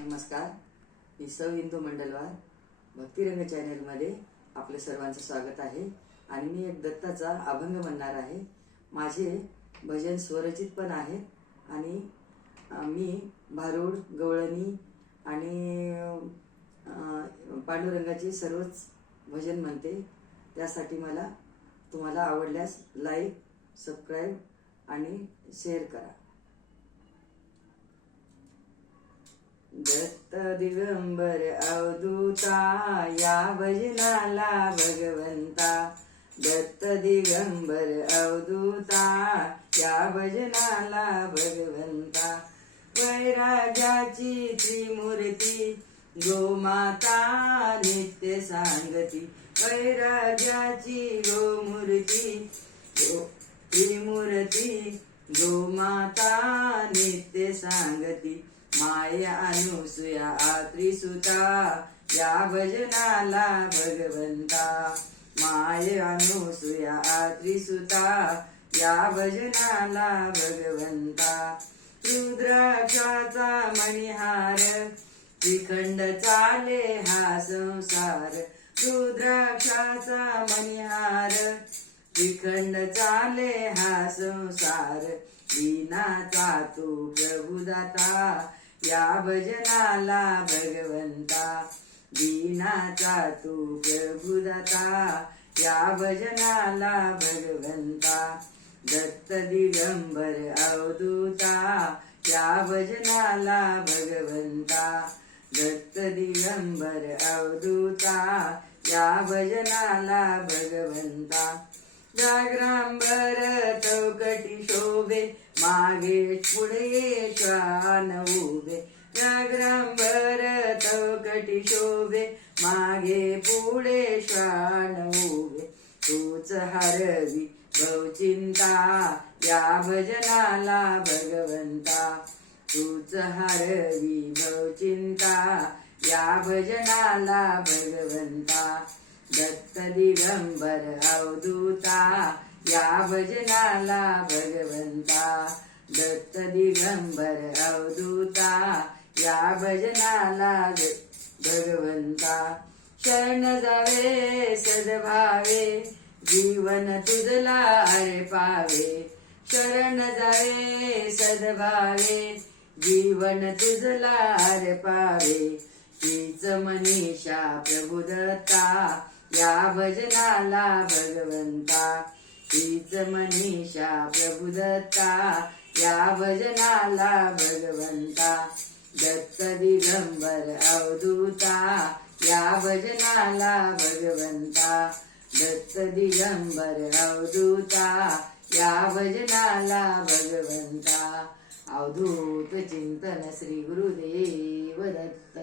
नमस्कार, मी सौ इंदू मंडलवार भक्तिरंग चॅनलमध्ये आपलं सर्वांचं स्वागत आहे. आणि मी एक दत्ताचा अभंग म्हणणार आहे. माझे भजन स्वरचित पण आहे आणि मी भारूड, गवळणी आणि पांडुरंगाचे सर्वच भजन म्हणते. त्यासाठी मला तुम्हाला आवडल्यास लाईक, सबस्क्राईब आणि शेअर करा. दत्त दिगंबर अवधूता या भजनाला भगवंता. दत्त दिगंबर अवधूता या भजनाला भगवंता. वैराग्याची त्रिमूर्ती गोमाता नित्य सांगती. वैराग्याची गोमूर्ती त्रिमूर्ती गोमाता नित्य सांगती. माया अनुसूया त्रिसुता या भजनाला भगवंता. माया अनुसूया त्रिसुता या भजनाला भगवंता. रुद्राक्षाचा मणिहार श्रीखंड चाले हा संसार. रुद्राक्षाचा मणिहार श्रीखंड चाले हा संसार. दीनाचा तू प्रभुदाता या भजनाला भगवंता. दीनाचा तू प्रभुदाता या भजनाला भगवंता. दत्त दिगंबर अवधूता या भजनाला भगवंता. दत्त दिगंबर अवधूता या भजनाला भगवंता. जागरांबर चौकटी शोभे मागे पुढे श्वान उभे. जागरांबर चौकटी शोभे मागे पुढे श्वान उभे. तूच हरवी भवचिंता या भजनाला भगवंता. तूच हरवी भवचिंता या भजनाला भगवंता. दत्त दिगंबर अवधूता या भजनाला भगवंता. दत्त दिगंबर अवधूता या भजनाला भगवंता. शरण जावे सद्भावे जीवन तुझला अर्पावे. शरण जावे सद्भावे जीवन तुझला अर्पावे. हीच मनीषा प्रभुदत्ता या भजनाला भगवंता. हीच मनीषा प्रभुदत्ता या भजनाला भगवंता. दत्त दिगंबर अवधूता या भजनाला भगवंता. दत्त दिगंबर अवधूता या भजनाला भगवंता. अवधूत चिंतन श्री गुरुदेव दत्त.